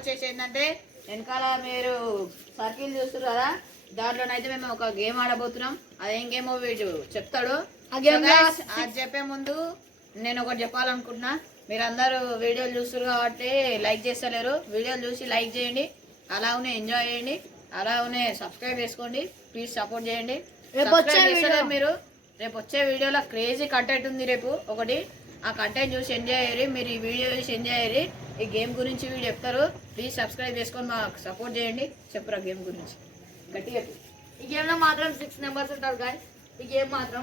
వచ్చేసి ఏంటంటే వెనకాల మీరు సర్కిల్ చూస్తారు కదా, దాంట్లోనైతే మేము ఒక గేమ్ ఆడబోతున్నాం. అదేం గేమో వీడు చెప్తాడు. అది చెప్పే ముందు నేను ఒకటి చెప్పాలనుకుంటున్నా. మీరు అందరూ వీడియోలు చూస్తారు కాబట్టి లైక్ చేస్తలేరు. వీడియోలు చూసి లైక్ చేయండి, అలానే ఎంజాయ్ చేయండి, అలానే సబ్స్క్రైబ్ చేసుకోండి. ప్లీజ్ సపోర్ట్ చేయండి. మీరు రేపు వచ్చే వీడియోలో క్రేజీ కంటెంట్ ఉంది. రేపు ఒకటి ఆ కంటెంట్ చూసి ఎంజాయ్ అయ్యి, మీరు ఈ వీడియో చూసి ఎంజాయ్ అయ్యి, ఈ గేమ్ గురించి వీడు చెప్తారు. ప్లీజ్ సబ్స్క్రైబ్ చేసుకొని మాకు సపోర్ట్ చేయండి. చెప్పురా గేమ్ గురించి గట్టిగా. ఈ గేమ్లో మాత్రం 6 మెంబర్స్ ఉంటారు గాయస్. ఈ గేమ్ మాత్రం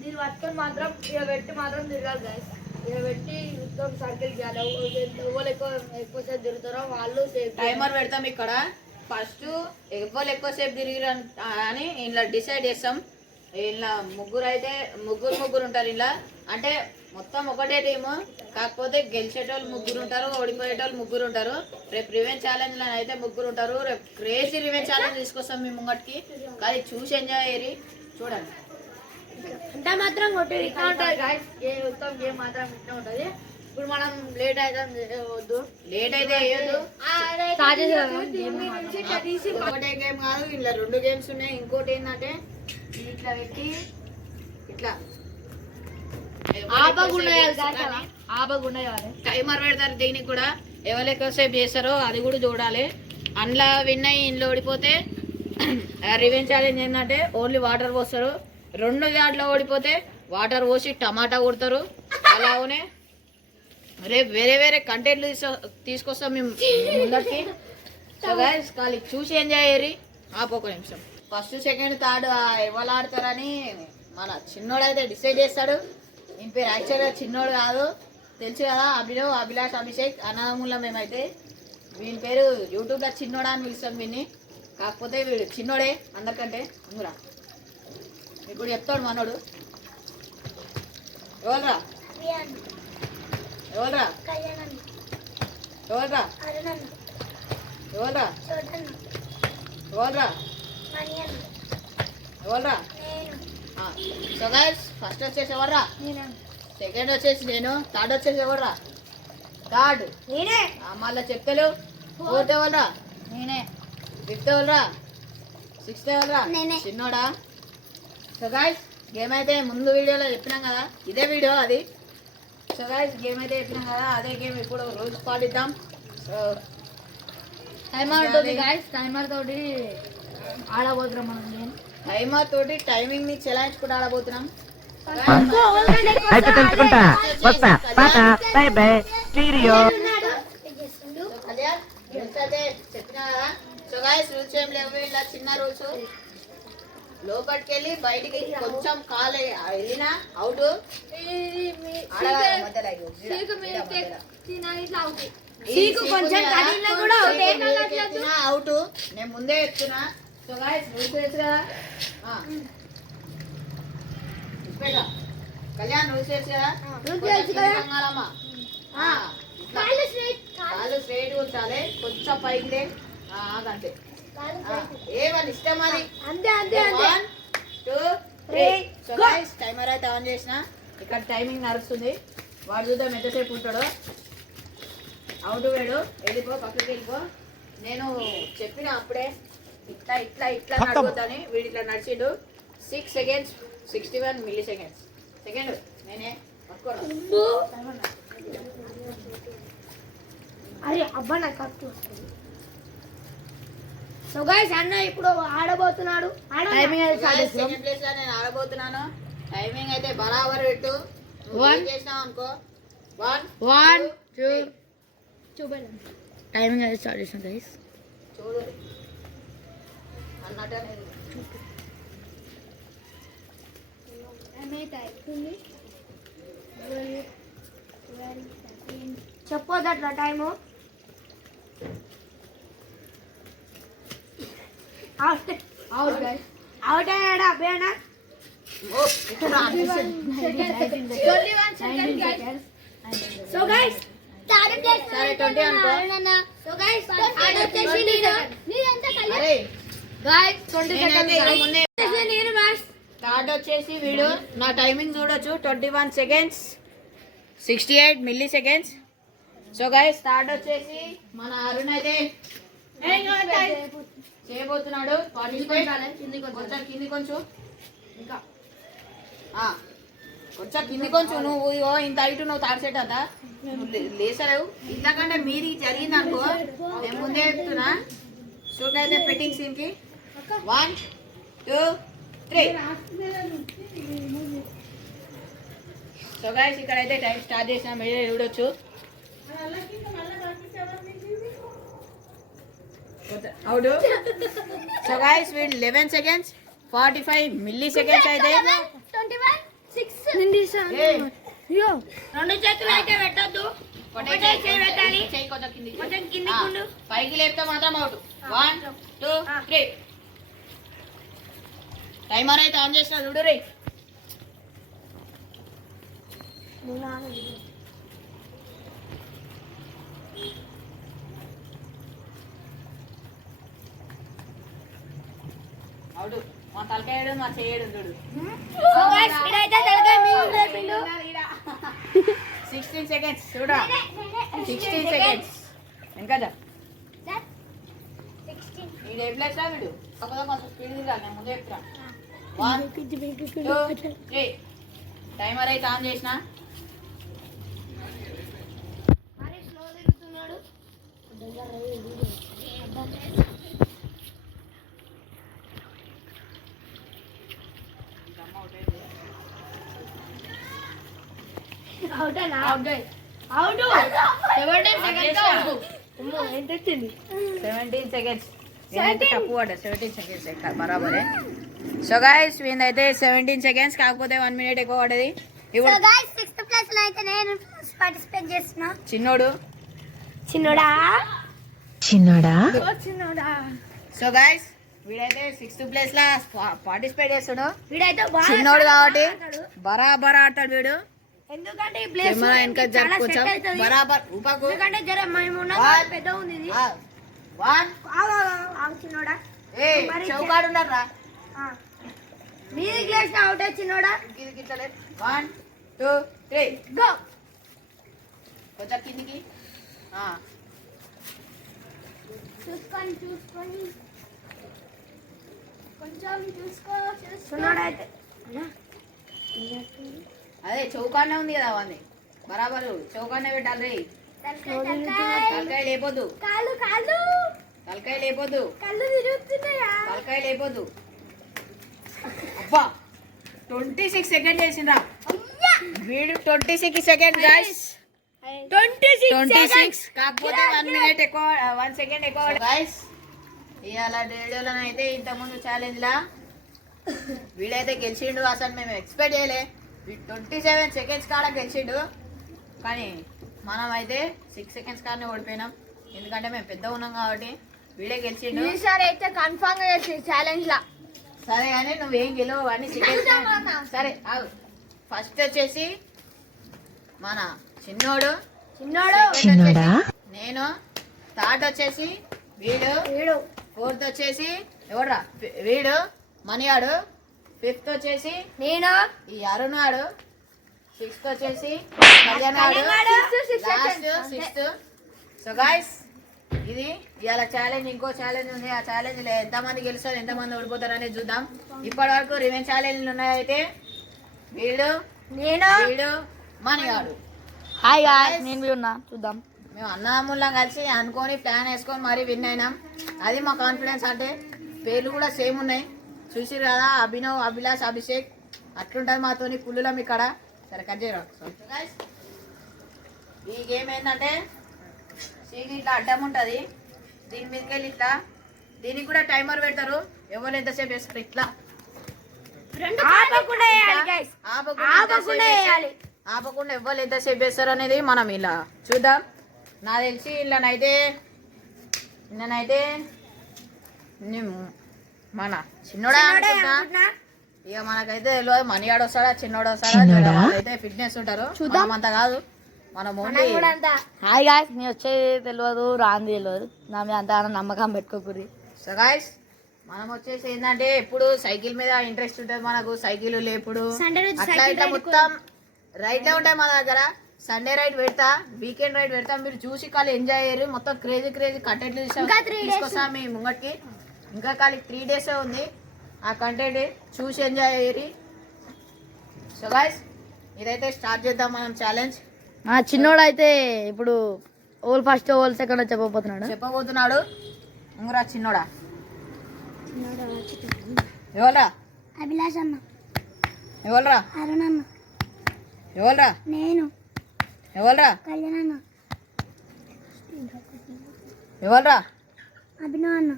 దీన్ని పట్టుకొని మాత్రం ఇక పెట్టి మాత్రం తిరగాలి గాయస్. ఇక పెట్టి మొత్తం సర్కిల్ గేయాలి. ఎవరు ఎక్కువసేపు తిరుగుతారో వాళ్ళు టైమర్ పెడతాం ఇక్కడ. ఫస్ట్ ఎవరు ఎక్కువసేపు తిరిగిరు అని ఇలా డిసైడ్ చేస్తాం. ఇలా ముగ్గురు ఉంటారు. ఇలా అంటే మొత్తం ఒకటే టీము, కాకపోతే గెలిచేటోళ్ళు ముగ్గురు ఉంటారు, ఓడిపోయేటోళ్ళు ముగ్గురు ఉంటారు. రేపు రివెంజ్ ఛాలెంజ్ లో అయితే ముగ్గురు ఉంటారు. రేపు క్రేజీ రివెంజ్ ఛాలెంజ్ తీసుకొస్తాం మీ ముంగటికి. కానీ చూసి ఎంజాయ్ అయ్యి చూడండి. అంటే మాత్రం ఇట్లా ఉంటుంది గాయస్. మొత్తం గేమ్ మాత్రం ఇట్లా ఉంటుంది. ఇప్పుడు మనం లేట్ అయితే వద్దు, లేట్ అయితే వేయద్దు. ఒకటే గేమ్ కాదు, ఇలా 2 గేమ్స్ ఉన్నాయి. ఇంకోటి ఏంటంటే ఇట్లా పెట్టి ఇట్లా టైమర్ పెడతారు. దీనికి కూడా ఎవరు ఎక్కువసేపు చేస్తారో అది కూడా చూడాలి. అందులో విన్ అయ్యి ఇంట్లో ఓడిపోతే రివెంజ్ ఛాలెంజ్ ఏంటంటే ఓన్లీ వాటర్ పోస్తారు. 2 దాంట్లో ఓడిపోతే వాటర్ పోసి టమాటా కొడతారు. అలానే రేపు వేరే కంటెంట్లు తీసుకొస్తాం మేము ముందరికి. సో గైస్ ఖాళీ చూసి ఎంజాయ్ అయ్యి. ఒక నిమిషం. ఫస్ట్ సెకండ్ థర్డ్ ఎవరు ఆడతారని మన చిన్నోడైతే డిసైడ్ చేస్తాడు. ఈయన పేరు యాక్చువల్గా చిన్నోడు కాదు, తెలుసు కదా, అభిలాష్ అభిషేక్ అనామూల. మేమైతే వీని పేరు యూట్యూబ్లో చిన్నోడా అని పిలుస్తాం వీడిని. కాకపోతే వీడు చిన్నోడే అందరికంటే. ముందురా ఇప్పుడు చెప్తాడు మనోడు. ఎవరురా ఎవరురా ఎవరురా ఎవరురా ఎవరురా ఎవరురా? సో గైస్ ఫస్ట్ వచ్చేసి ఎవర్రా? సెకండ్ వచ్చేసి నేను, థర్డ్ వచ్చేసి ఎవర్రా? థర్డ్ నేనే. మళ్ళీ చెప్తలు. ఫోర్త్ ఎవరురా? నేనే. ఫిఫ్త్ ఎవరురా? సిక్స్త్ ఎవరురా? చిన్నోడా. సో గైస్ గేమ్ అయితే ముందు వీడియోలో చెప్పినాం కదా, ఇదే వీడియో అది. సో గైస్ గేమ్ అయితే చెప్పినాం కదా, అదే గేమ్ ఇప్పుడు రూల్స్ పాటిద్దాం. సో టైమర్ ఉంటుంది గైస్. టైమర్ తోటి ఆడబోతున్నాం మనం. గేమ్ టైమర్ తోటి టైమింగ్ ని చెలాయించుకుంటూ ఆడబోతున్నాం. చెప్పినా కదా. సో గైస్ రూల్స్ ఏం లేవు, ఇలా చిన్న రూల్స్. లోపలికి వెళ్ళి బయటికి కొంచెం కాలు వెళ్ళినా అవుట్. అవుట్. నేను ముందే చెప్తున్నా. సో గైస్ రూల్స్ తెలుసు కదా. కళ్యాణ్ రూల్స్ తెలుసు కదా. కాళ్ళు స్ట్రైట్ ఉంచాలి, కొంచెం పైకి అంతే. ఏమని ఇష్టం అని. 1 2 3. టైమర్ అయితే ఆన్ చేసిన. ఇక్కడ టైమింగ్ నడుస్తుంది. వాడు చూద్దాం ఎంతసేపు ఉంటాడో. అవుట్ వేడు. వెళ్ళిపో, పక్కకి వెళ్ళిపో. నేను చెప్పిన అప్పుడే ఇట్లా ఇట్లా ఇట్లా నడవద్దని. వీడి ఇట్లా నడిచిండు. 6 seconds 61 milliseconds. సెకండ్ నేనే పట్టుకోవడం. అరే అబ్బా నాకు కరెక్ట్ వస్తుంది. సో గైస్ అన్న ఇప్పుడు ఆడబోతున్నాడు. సెకండ్ ప్లేస్ లో నేను ఆడబోతున్నాను. టైమింగ్ అయితే బరాబర్ పెట్టు. 1 చేసినావు అనుకో. 1 2 చూడండి టైమింగ్ అయితే స్టార్ట్ చేసాం గైస్. చూడు అన్నట్టు చెప్పొద్దు అట్లా టైము. అవుట్ అయ్యాడా అబ్బాయినా? సో గైస్ థర్డ్ వచ్చేసి వీడు నా టైమింగ్ చూడొచ్చు. 21 seconds 68 milliseconds. So guys start వచ్చేసి మన అరుణ్ అయితే చేయబోతున్నాడు. కొంచెం కింది కొంచెం ఇంకా కొంచెం కింది కొంచెం నువ్వు ఇగో ఇంత హైట్ నువ్వు తాడిసేట లేసలేవు. ఇంతకంటే మీది జరిగింది అనుకో నేను ముందే చెప్తున్నా. షూట్ అయితే పెట్టింగ్ సీన్ కి 1 2 3. సో గైస్ ఇక్కడైతే టైం స్టార్ట్ చేసినా మీరే చూడొచ్చు. అవుడు. సో గైస్ వీళ్ళు 11 seconds 45 milliseconds అయితే రెండు చేతులు అయితే పెట్టద్దు, పైకి లేపితే మాత్రం అవుట్. 1 2 3. టైమర్ అయితే ఆన్ చేసిన చూడు రే. అవుడు మా తలకాయడు మా చేయడు చూడు. 16 seconds చూడా. 16 seconds ఇంకా వీడు ఏ ప్లేస్ రా వీడు కొంచెం స్పీడ్ తిరగాలి. నేను ముందే చెప్తున్నా. 1 2 3. టైమర్ అయితే ఆన్ చేసిన. సెవెంటీన్ సెకండ్స్ తక్కువ 17 seconds బరాబరే. సో గైస్ వీనైతే 17 seconds కాకపోతే 1 minute ఎక్కువ పడేది. ఇప్పుడు చిన్నోడు సో గైస్ వీడైతే 6th place లా పార్టిసిపేట్ చేస్తాడు. చిన్నోడు కాబట్టి బరాబర్ ఆడతాడు వీడు. ఎందుకంటే బరాబర్ ఊపకు. చౌకాడు ఉన్నారా మీది గ్లాస్ అవుట్ చిన్నోడా. 1 2 3 గో. కొంచెం కిందికి చూసుకొని కొంచెం చూసుకో. అదే చౌకానే ఉంది కదా అవన్నీ బరాబరు చౌకానే పెట్టాలి రే. తలకాయ లేపోద్దు, తలకాయ లేపోద్దు, తలకాయ లేపోద్దు. అబ్బా 26 seconds చేసిండ్రా వీడు. 26 seconds గైస్. 26 కాకపోతే 1 minute ఎక్కువ 1 second ఎక్కువ గైస్. ఇవాళ రేడియోలో అయితే ఇంతకుముందు ఛాలెంజ్ లా వీడైతే గెలిచిండు. అసలు మేము ఎక్స్పెక్ట్ చేయలే. 27 seconds కాడ గెలిచిండు. కానీ మనం అయితే 6 seconds కాడనే ఓడిపోయినాం. ఎందుకంటే మేము పెద్ద ఉన్నాం కాబట్టి. వీడే గెలిచిండు. ఈసారి అయితే కన్ఫర్మ్ గా గెలిచింది ఛాలెంజ్ లా. సరే కానీ నువ్వేం గెలవు అన్ని సరే. ఫస్ట్ వచ్చేసి మన చిన్నోడు, నేను, థర్డ్ వచ్చేసి వీడు, ఫోర్త్ వచ్చేసి ఎవడ్రా వీడు మనియాడు, ఫిఫ్త్ వచ్చేసి నేను, ఈ అరుణాడు, సిక్స్త్ వచ్చేసి కళ్యాణాడు, లాస్ట్ 6th. సో గాయస్ ఇది ఇవాళ ఛాలెంజ్. ఇంకో ఛాలెంజ్ ఉంది. ఆ ఛాలెంజ్ ఎంతమంది గెలుస్తారు ఎంతమంది ఓడిపోతారు అనేది చూద్దాం. ఇప్పటి వరకు రివెంజ్ ఛాలెంజ్లు ఉన్నాయైతే వీడు, నేను, వీడు మనియాడు. హాయ్ నేను ఉన్నా. చూద్దాం. మేము అన్నదమ్ముళ్ళం కలిసి అనుకొని ప్లాన్ వేసుకొని మరీ విన్ అయినాం. అది మా కాన్ఫిడెన్స్. అంటే పేర్లు కూడా సేమ్ ఉన్నాయి చూసిరు కదా. అభినవ్, అభిలాష్, అభిషేక్ అట్లుంటుంది మాతోని పుల్లులం ఇక్కడ. సరే కట్ చేయరా. ఈ గేమ్ ఏంటంటే సీకి ఇట్లా అడ్డం ఉంటుంది. దీని మీదకి వెళ్ళి ఇట్లా దీనికి కూడా టైమర్ పెడతారు. ఎవరు ఎంతసేపు వేస్తారు ఇట్లా ఆపకుండా ఎవరు ఎంతసేపు వేస్తారు అనేది మనం ఇలా చూద్దాం. నాకు తెలిసి ఇళ్ళనైతే మన చిన్నోడా అనుకుంటా. ఇక మనకైతే తెలియదు మనియాడు వస్తాడా చిన్నోడు వస్తాడా. అయితే ఫిట్నెస్ ఉంటారు అంత కాదు. మనం హాయ్ గాయ్స్ నేను వచ్చేది తెలియదు రాంది తెలియదు. నా మీద అంత నమ్మకం పెట్టుకోకూరి. సో గాయ్స్ మనం వచ్చేసి ఏంటంటే ఎప్పుడు సైకిల్ మీద ఇంట్రెస్ట్ ఉంటుంది మనకు. సైకిల్ లేపుడు అట్లా ఇట్లా మొత్తం రైట్ లో ఉంటాయి మన దగ్గర. సండే రైడ్ పెడతా, వీకెండ్ రైడ్ పెడతా. మీరు చూసి ఖాళీ ఎంజాయ్ అయ్యారు. మొత్తం క్రేజీ కంటెంట్ తీసుకొస్తా మీ ముంగట్కి. ఇంకా ఖాళీ 3 days ఉంది. ఆ కంటెంట్ చూసి ఎంజాయ్ అయ్యారు. సో గైస్ ఇదైతే స్టార్ట్ చేద్దాం మనం ఛాలెంజ్. మా చిన్నోడు అయితే ఇప్పుడు ఓల్ ఫస్ట్ ఓల్ సెకండ్ చెప్పబోతున్నాడు. ఉంగరా చిన్నోడా. ఎవరా అభిలాష్ అన్న, ఎవరా అరుణ్ అన్న, ఎవరా నేను, ఎవరా కళ్యాణ్ అన్న, ఎవరా అభినవ్ అన్న,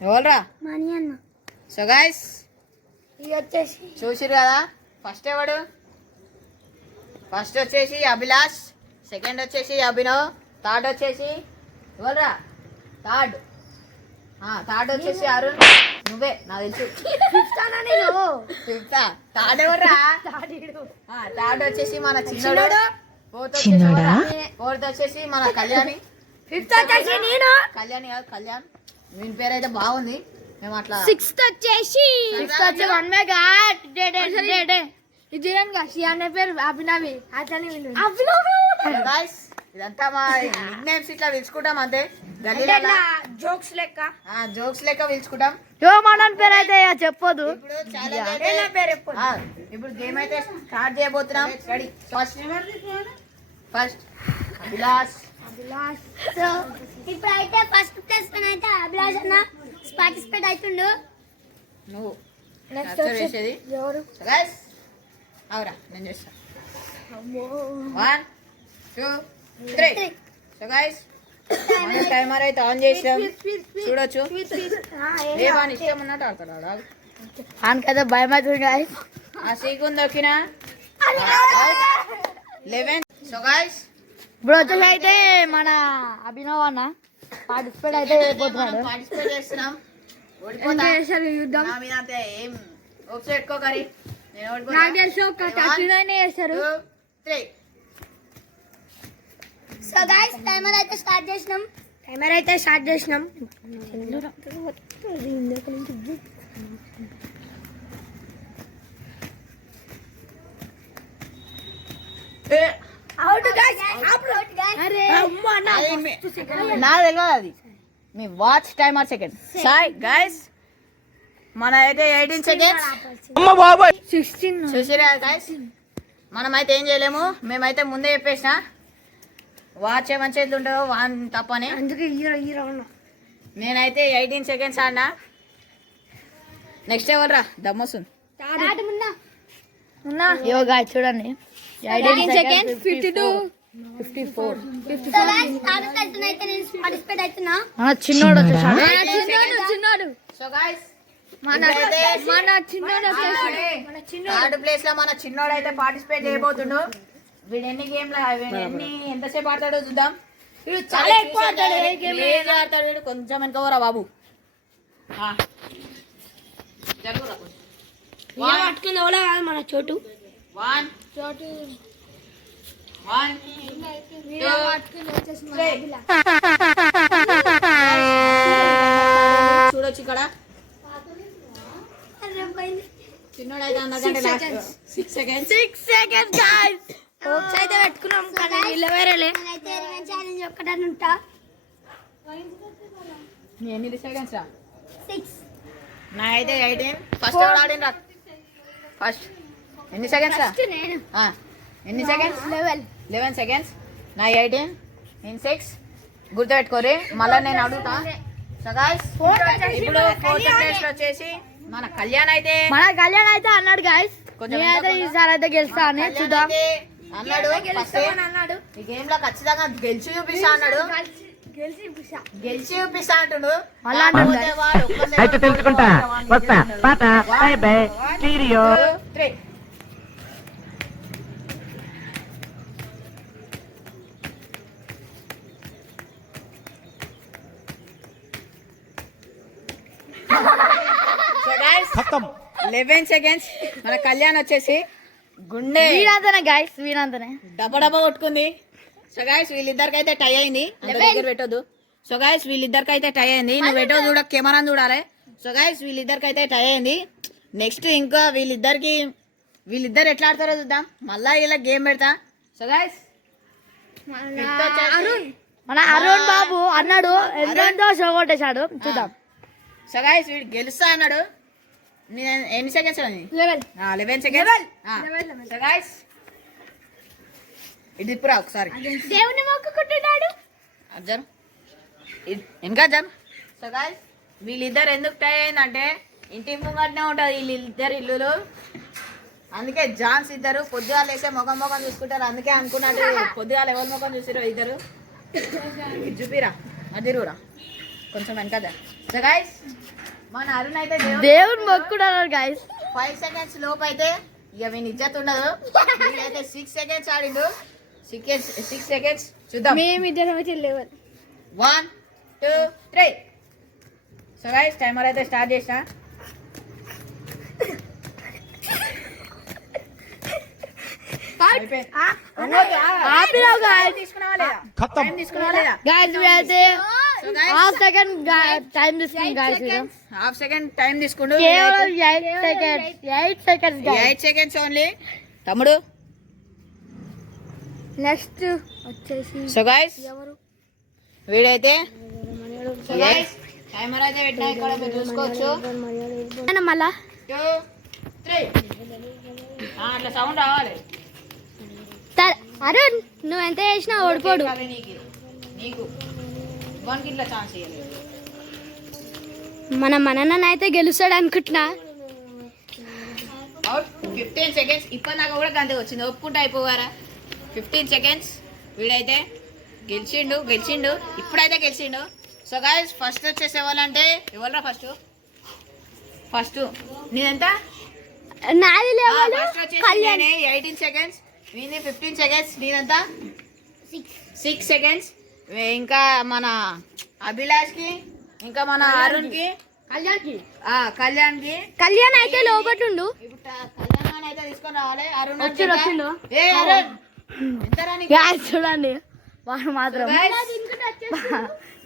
ఎవరా మణి అన్న. సో గైస్ ఇది వచ్చేసి చూసిరు కదా. ఫస్ట్ ఎవడు? ఫస్ట్ వచ్చేసి అభిలాష్, సెకండ్ వచ్చేసి అభినవ్, థర్డ్ వచ్చేసి ఎవరా? థర్డ్ వచ్చేసి అరుణ్. నువ్వే నాకు తెలుసు. ఫిఫ్త్ థర్డ్ ఎవరా? థర్డ్ వచ్చేసి మన చిన్నోడు. ఫోర్త్ వచ్చేసి మన కళ్యాణి. ఫిఫ్త్ వచ్చేసి నేను. కళ్యాణి కాదు, కళ్యాణ్. వీని పేరు అయితే బాగుంది. మేము అట్లా సిక్స్త్ వచ్చేసి వన్ మెగా ఇది అనే పేరు అభినవి. Guys, ఇదంతా మా నిక్ నేమ్స్ ఇట్లా పిలుచుకుంటాం అంతే. గల్లీలో జోక్స్ లెక్క జోక్స్ లెక్క పిలుచుకుంటాం. మన పేరు అయితే చెప్పొద్దు. ఇప్పుడు ఇప్పుడు గేమ్ అయితే స్టార్ట్ చేయబోతున్నాం. రెడీ? ఫస్ట్ అభిలాష్. సో ఇప్పుడైతే ఫస్ట్ ప్లేస్ పైన అయితే అభిలాష్ అన్న పార్టిసిపేట్ అవుతుండు. నువ్వు నెక్స్ట్ చేసేది ఎవరు? గైస్ అవురా నేను చేస్తా. 1 2 3. సో గైస్ మన టైమర్ అయితే ఆన్ చేసాం. చూడొచ్చు. ఏ వాని ఇష్టం ఉన్నట్టు ఆడతాడు. ఆయనకైతే భయం అవుతుంది గాయస్. ఆ సీకుని దొక్కిన 11. సో గైస్ ఇప్పుడు వచ్చేసి అయితే మన అభినవ్ అన్న పార్టిసిపేట్ అయితే అయిపోతున్నాడు. పార్టిసిపేట్ చేస్తున్నాం. ఓడిపోతా యుద్ధం నా మీద అంతే ఏం ఓప్స్ పెట్టుకోకరి. నేను ఓడిపోతా. నాకు తెలిసి ఒక 39 చేస్తారు. 2 3. సో గైస్ టైమర్ అయితే స్టార్ట్ చేసినాం. Out guys, out guys. అరే అమ్మా నా నాకు తెలియదు అది. మీ వాచ్ టైమర్ సెకండ్. సాయ్ గైస్ మన అయితే 18 సెకండ్స్. 16 చూసిరా గైస్ మనమైతే ఏం చేయలేము. మేమైతే ముందే చెప్పేసిన వాచ్ ఏమని చేతులు ఉంటాయో వాన్ తప్పని. అందుకే హీరో నేనైతే 18 సెకండ్స్ ఆడినా. నెక్స్ట్ ఎవరు రా దమ్మొస్తుంది. ఇగో గాయ్స్ చూడండి 18 సెకండ్స్ 52 54 చిన్నోడు వచ్చేసాడు. సో గైస్ మన చిన్నోడు థర్డ్ ప్లేస్ లో మన చిన్నోడు అయితే పార్టిసిపేట్ చేయబోతుండు. వీడు ఎన్ని గేమ్ ఎంతసేపు ఆడతాడో చూద్దాం. వీడు చాలా ఎక్కువ ఆడతాడు. ఆడతాడు వీడు. కొంచెం వెనకవరా బాబు. జరుగురా పట్టుకుని ఎవరో కాదు మన చోటు 1 చోటు 1 చూడొచ్చు ఇక్కడ చిన్నోడు అయితే అందకంటే 6 సెకండ్స్ గాయ్స్ హోప్స్ అయితే పెట్టుకున్నాం కానీ నిలవేరేలే. ఒక్కటని ఉంటా. ఎన్ని సెకండ్స్ రా? 6 నా అయితే 18. ఫస్ట్ ఆడిన రా. ఫస్ట్ ఎన్ని సెకండ్స్ రా? నేను ఎన్ని సెకండ్స్? 11 సెకండ్స్. నా 18 నేను 6. గుర్తుపెట్టుకోరి. మళ్ళీ నేను అడుగుతా. సో గైస్ ఇప్పుడు 4th ప్లేస్ లో వచ్చేసి మన కళ్యాణ్ అయితే అన్నాడు గాయస్. నేనైతే ఈసారి అయితే గెలుస్తా అని చూద్దాం అన్నాడు. ఈ గేమ్ లో ఖచ్చితంగా గెలిచి చూపిస్తా అన్నాడు. గెలిచి చూపిస్తా అంటుడు. అయితే తెలుసుకుంటా. వస్తా పాట by bye stereo 3. So guys 11 seconds. మన కళ్యాణ్ వచ్చేసి గుండె వీరంతనే గాయస్ వీరంతనే డబ్బా కొట్టుకుంది. సో గైస్ వీళ్ళిద్దరికి అయితే టై అయింది. అంత దగ్గర పెట్టొద్దు. సో గైస్ వీళ్ళిద్దరికి అయితే టై అయింది. నువ్వు పెట్టో చూడ కెమెరా చూడాలి. సో గైస్ వీళ్ళిద్దరికి అయితే టై అయింది. నెక్స్ట్ ఇంకా వీళ్ళిద్దరు ఎట్లా ఆడతారో చూద్దాం. మళ్ళా ఇలా గేమ్ పెడతా. సో గైస్ మన అరుణ్ బాబు అన్నాడు ఎంతో షో కొట్టేశాడు చూద్దాం. సో గైస్ వీడు గెలుస్తా అన్నాడు. నేను ఎన్ని సెకండ్స్ 11 సెకండ్స్. సో గైస్ ఇది ఇప్పుడు ఒకసారి దేవుని మొక్కుకుంటున్నాడు అర్జున్ ఇంకా అర్జున్. సో గైస్ వీళ్ళిద్దరు ఎందుకు టై అయిందంటే ఇంటి ముంగట్నే ఉంటుంది వీళ్ళిద్దరు ఇల్లులు. అందుకే జాన్స్ ఇద్దరు పొద్దుగాలు వేస్తే ముఖం చూసుకుంటారు. అందుకే అనుకున్నట్టు పొద్దుగాలు ఎవరి ముఖం చూసిరో ఇద్దరు. చూపిరా అది కూడా కొంచెం వెనకద. సో గైస్ మన అరుణ్ అయితే దేవుని మొక్కుకున్నాడు గైస్. 5 సెకండ్స్ లోపు అయితే ఇక వీని ఇజ్జత్ ఉండదు. వీడైతే 6 సెకండ్స్ ఆడిండు. 6 సెకండ్స్ చూద్దాం. మేమిద్దరం వచ్చి లెవెల్ 1 2 3. సో గైస్ టైమర్ అయితే స్టార్ట్ చేసిన. హాఫ్ సెకండ్ టైం తీసుకుంటూ 8 సెకండ్స్ ఓన్లీ తమ్ముడు. నెక్స్ట్ వచ్చేసి సో గైస్ వీడైతే టైమర్ అయితే పెట్టినా ఇక్కడ మీరు చూసుకోవచ్చు. మళ్ళా 2 3 అట్లా సౌండ్ రావాలి. అరుణ్ నువ్వు ఎంత చేసినా ఓడిపోడు. నీకు వన్కి ఇట్లా ఛాన్స్ ఇవ్వాలి. మనన్న అయితే గెలుస్తాడు అనుకుంటున్నా. 15 సెకండ్స్ ఇప్పుడు నాకు కూడా గంట వచ్చింది. ఒప్పుకుంటూ అయిపోగారా. 15 సెకండ్స్ వీడైతే గెలిచిండు ఇప్పుడైతే గెలిచిండు. సో గైస్ ఫస్ట్ వచ్చేసి ఎవరంటే ఎవరా ఫస్ట్ నీదెంత? నాది లేవాలి. ఫస్ట్ వచ్చేసి నేనే 18 సెకండ్స్. వీని 15 సెకండ్స్. నీదంతా 6 సెకండ్స్. ఇంకా మన అభిలాష్కి ఇంకా మన అరుణ్కి కళ్యాణ్ అయితే లోపట్టుండు. ఇప్పుడు కళ్యాణ్ అయితే తీసుకొని రావాలి. అరుణ్ వచ్చిండు. చూడండి వాడు మాత్రం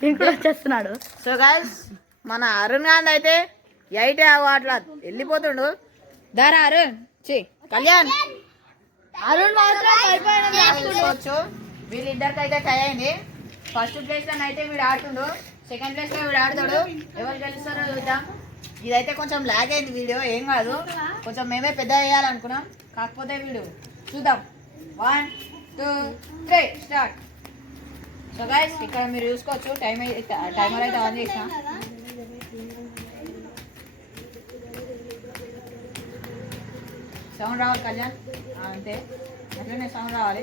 ఇంకోటి వచ్చేస్తున్నాడు. సో గైస్ మన అరుణ్ గాంధీ అయితే 8 అట్లా వెళ్ళిపోతుండు. దారా అరుణ్ కళ్యాణ్ అరుణ్ మాత్రం తీసుకోవచ్చు. వీళ్ళిద్దరికి అయితే టై అయింది. ఫస్ట్ ప్లేస్ లో అయితే వీడు ఆడుతుండు. సెకండ్ ప్లేస్ లో వీడు ఆడుతాడు. ఎవరు గెలుస్తారో చూద్దాం. ఇదైతే కొంచెం లాగ్ అయింది వీడియో. ఏం కాదు, కొంచెం మేమే పెద్ద వేయాలనుకున్నాం. కాకపోతే వీడు చూద్దాం. 1 2 3 స్టార్ట్. సో గైస్ ఇక్కడ మీరు చూసుకోవచ్చు టైమర్ అయితే ఆన్ చేసిన. సౌండ్ రావాలి కళ్యాణ్. అంతే అట్లనే సౌండ్ రావాలి.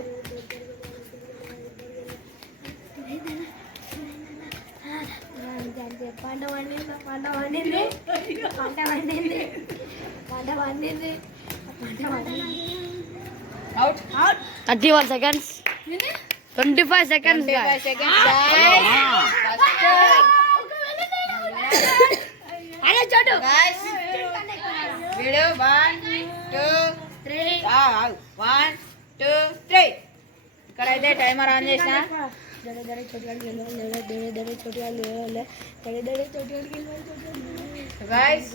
పంట వండింది 31 seconds 25 seconds వీడియో 1 2 3 1 2 3 ఇక్కడైతే టైమర్ ఆన్ చేసిన. గైస్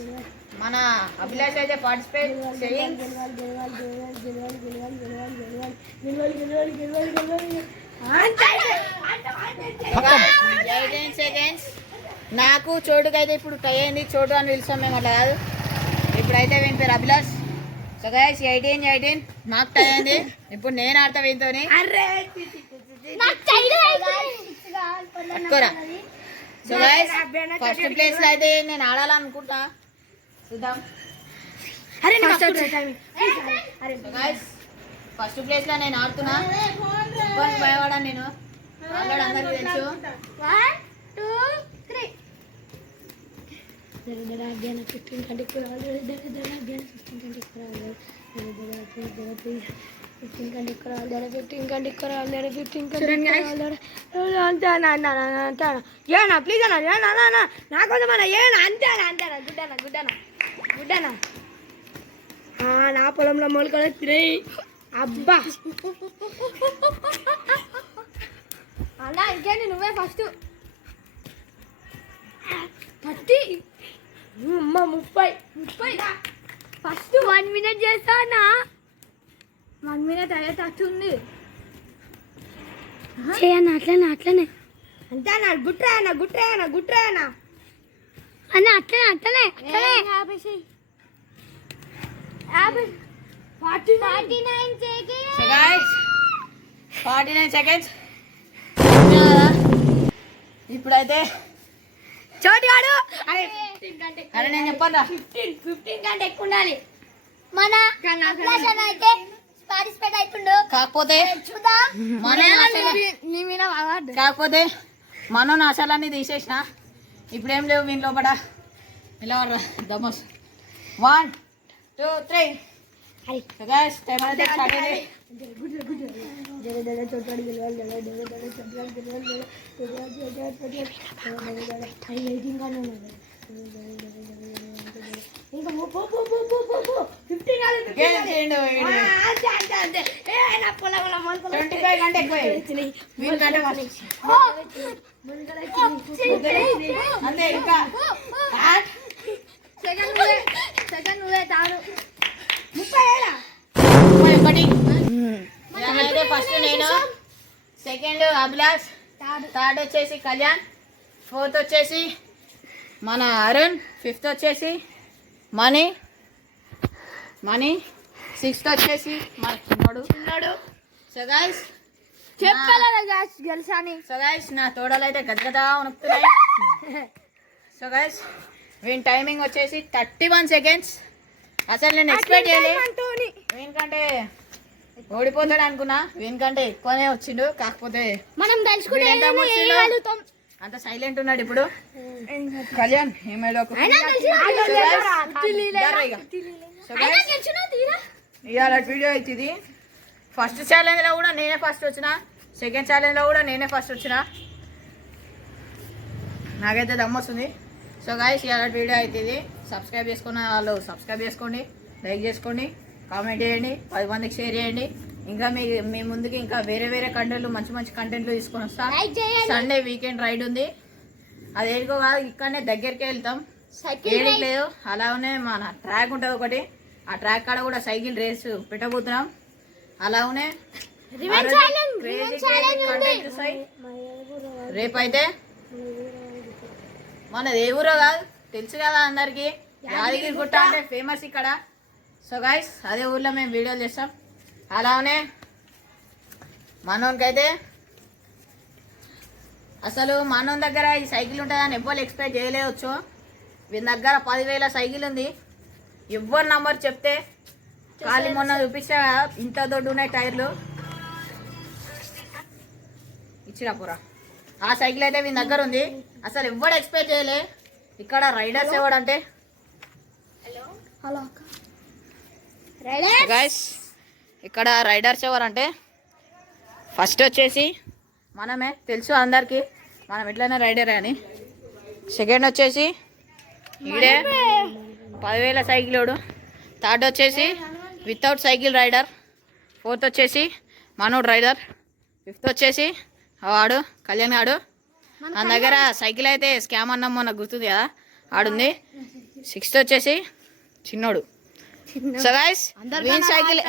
మన అభిలాష్ అయితే పార్టిసిపేట్ చేయండి. 18 సెకండ్స్. నాకు చోటుకైతే ఇప్పుడు టై అయింది. చోటు అని పిలుస్తాం మేము, అట్లా కాదు. ఇప్పుడైతే వీని పేరు అభిలాష్. సో గైస్ 18 మాకు టై అయింది. ఇప్పుడు నేను ఆడతా వీనితో. సో గైస్ ఫస్ట్ ప్లేస్ లో అయితే నేను ఆడాలనుకుంటా. చూద్దాం. ఫస్ట్ ప్లేస్ లో నేను ఆడుతున్నా. భయపడా నేను ఆల్రెడీ అందరికీ తెలుసు. 1 2 3 ప్లీజ్ అన్న నాకోసం అంతే గుడ్డనా నా పొలంలో మొలకలు తిరిగి అబ్బా అలా ఇంకేంటి నువ్వే ఫస్ట్ 30 ఫస్ట్ 1 minute చేస్తానా 1 minute అయ్యేటట్టుంది. చేయన్న అట్లనే అట్లనే అంతే అన్న గుట్రాయన అన్న అట్లనే అట్లనే అట్లనే 49 సెకండ్స్ ఇప్పుడైతే చోటి వాడు అరే నేను చెప్పండి 15 కంటే ఎక్కువ ఉండాలి మన అభిలాష్ అయితే పార్టిసిపేట్ అవుతుండు కాకపోతే చూద్దాం నీ మీద అవార్డు కాకపోతే మనం నాశాలన్నీ తీసేసిన ఇప్పుడేం లేవు వీని లోపల ఇలా దమస్ 1 2 3 గైస్ టైం అయితే స్టార్ట్ అయింది ఇంకా 15 గేమ్ చేయండి వీడు. 25 కంటే ఎక్కువ వీళ్ళకంటే అంతే ఇంకా సెకండ్ నువ్వే తాను 31 అయితే ఫస్ట్ నేను సెకండ్ అభిలాష్ థర్డ్ వచ్చేసి కళ్యాణ్ ఫోర్త్ వచ్చేసి మన అరుణ్ ఫిఫ్త్ వచ్చేసి మనీ సిక్స్త్ వచ్చేసి మన చిన్నోడు సో గైస్ చెప్పాలి గెలిచాని సో గైస్ నా తోడలు అయితే గదగదా ఉనుకుతున్నాయి సో గైస్ వీని టైమింగ్ వచ్చేసి 31 సెకండ్స్ అసలు నేను ఎక్స్పెక్ట్ చేయలేదు వీనికంటే ఓడిపోతాడు అనుకున్నా వీనికంటే ఎక్కువనే వచ్చిండు కాకపోతే మనం వీడు ఎంత వచ్చిండో అంత సైలెంట్ ఉన్నాడు ఇప్పుడు కళ్యాణ్ ఏమైలోకు ఇవాళ వీడియో అవుతుంది ఫస్ట్ ఛాలెంజ్లో కూడా నేనే ఫస్ట్ వచ్చిన సెకండ్ ఛాలెంజ్లో కూడా నేనే ఫస్ట్ వచ్చిన నాకైతే దమ్మొస్తుంది సో గాయస్ ఇవాళ వీడియో అవుతుంది సబ్స్క్రైబ్ చేసుకున్న వాళ్ళు సబ్స్క్రైబ్ చేసుకోండి లైక్ చేసుకోండి కామెంట్ చేయండి 10 మందికి షేర్ చేయండి ఇంకా మీ ముందుకి ఇంకా వేరే వేరే కంటెంట్లు మంచి కంటెంట్లు తీసుకొని వస్తాం సండే వీకెండ్ రైడ్ ఉంది అది ఏడుకో కాదు ఇక్కడనే దగ్గరికి వెళ్తాం ఏడికి లేదు అలానే మన ట్రాక్ ఉంటుంది ఒకటి ఆ ట్రాక్ కాడ కూడా సైకిల్ రేస్ పెట్టబోతున్నాం అలానే కంటెంట్ వస్తాయి రేపైతే మనది ఏ ఊరో కాదు తెలుసు కదా అందరికి యాదగిరి గుట్ట అంటే ఫేమస్ ఇక్కడ సో గైస్ అదే ఊర్లో మేము వీడియోలు చేస్తాం అలానే మనోనికైతే అసలు మనోని దగ్గర ఈ సైకిల్ ఉంటుందని ఎవ్వరు ఎక్స్పెక్ట్ చేయలేవచ్చు వీని దగ్గర 10,000 సైకిల్ ఉంది ఎవ్వరు నంబర్ చెప్తే ఖాళీ మొన్న చూపిస్తా ఇంత దొడ్డు ఉన్నాయి టైర్లు ఇచ్చిరాపురా ఆ సైకిల్ అయితే వీని దగ్గర ఉంది అసలు ఎవ్వడు ఎక్స్పెక్ట్ చేయలే ఇక్కడ రైడర్స్ ఎవడంటే గైస్ ఇక్కడ రైడర్స్ ఎవరంటే ఫస్ట్ వచ్చేసి మనమే తెలుసు అందరికి మనం ఎట్లయినా రైడరే అని సెకండ్ వచ్చేసి ఈడే 10,000 సైకిలోడు థర్డ్ వచ్చేసి వితౌట్ సైకిల్ రైడర్ ఫోర్త్ వచ్చేసి మనోడు రైడర్ ఫిఫ్త్ వచ్చేసి వాడు కళ్యాణ్ గాడు మన దగ్గర సైకిల్ అయితే స్కామ్ అన్నాం మొన్న గుర్తుంది కదా ఆడుంది సిక్స్త్ వచ్చేసి చిన్నోడు సో గైస్ వీడి సైకిల్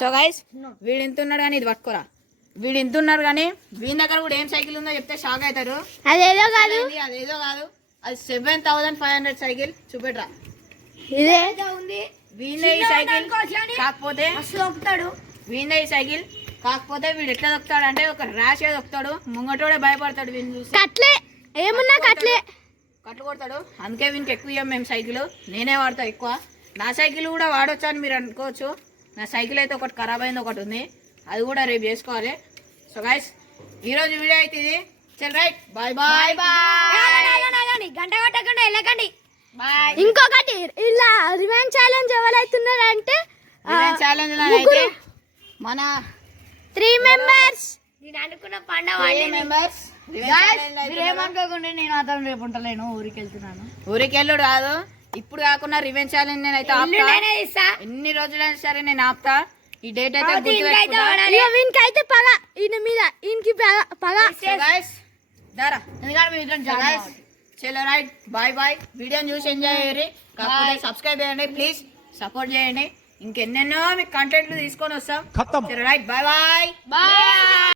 సో గైస్ వీడు ఎంత ఉన్నాడు కానీ ఇది పట్టుకోరా వీడు ఎంత ఉన్నారు కానీ వీని దగ్గర కూడా ఏం సైకిల్ ఉందో చెప్తే షాక్ అవుతారు అదేదో కాదు అదేదో కాదు అది 7,500 సైకిల్ చూపెట్రా ఇదే ఉంది వీడే ఈ సైకిల్ కాకపోతే వీడే ఈ సైకిల్ కాకపోతే వీడు ఎట్లా దొక్కుతాడు అంటే ఒక ర్యాష్ దొక్కుతాడు ముంగటోడే భయపడతాడు వీడిని చూసి కట్లే ఏమున్నా కట్లే కట్లు కొడతాడు అందుకే వీనికి ఎక్కువ ఇవ్వం మేము సైకిల్ నేనే వాడతా ఎక్కువ నా సైకిల్ కూడా వాడొచ్చు అని మీరు అనుకోవచ్చు నా సైకిల్ అయితే ఒకటి ఖరాబ్ అయింది ఒకటి ఉంది అది కూడా రేపు చేసుకోవాలి సో గైస్ ఈరోజు వీడియో అయితే ఇది చల్ రైట్ బాయ్ బాయ్ గంట కొట్టకుండా వెళ్ళకండి బాయ్ ఇంకొకటి ఇలా రివెంజ్ ఛాలెంజ్ ఎవరైతున్నారంటే ఛాలెంజ్ అయితే మన 3 మెంబర్స్ నేను అనుకున్న పండగ మెంబర్స్ ఏమనుకోకుండా నేను అతను రేపు ఉంటలేను ఊరికి వెళ్తున్నాను ఊరికి వెళ్ళుడు కాదు ఇప్పుడు కాకుండా రివెంజ్ ఛాలెంజ్ నేనైతే ఆపుతా ఎన్ని రోజులైనా సరే నేను ఆపుతా ఈ డేట్ అయితే గుర్తుపెట్టుకుంటా వీనికైతే పగ ఈయన మీద ఈయనకి పగ గైస్ దారా చలో రైట్ బాయ్ బాయ్ వీడియోని చూసి ఎంజాయ్ చేయరు కాకపోతే సబ్స్క్రైబ్ చేయండి ప్లీజ్ సపోర్ట్ చేయండి ఇంకెన్నెన్నో మీకు కంటెంట్లు తీసుకొని వస్తాం చలో రైట్ బాయ్ బాయ్ బాయ్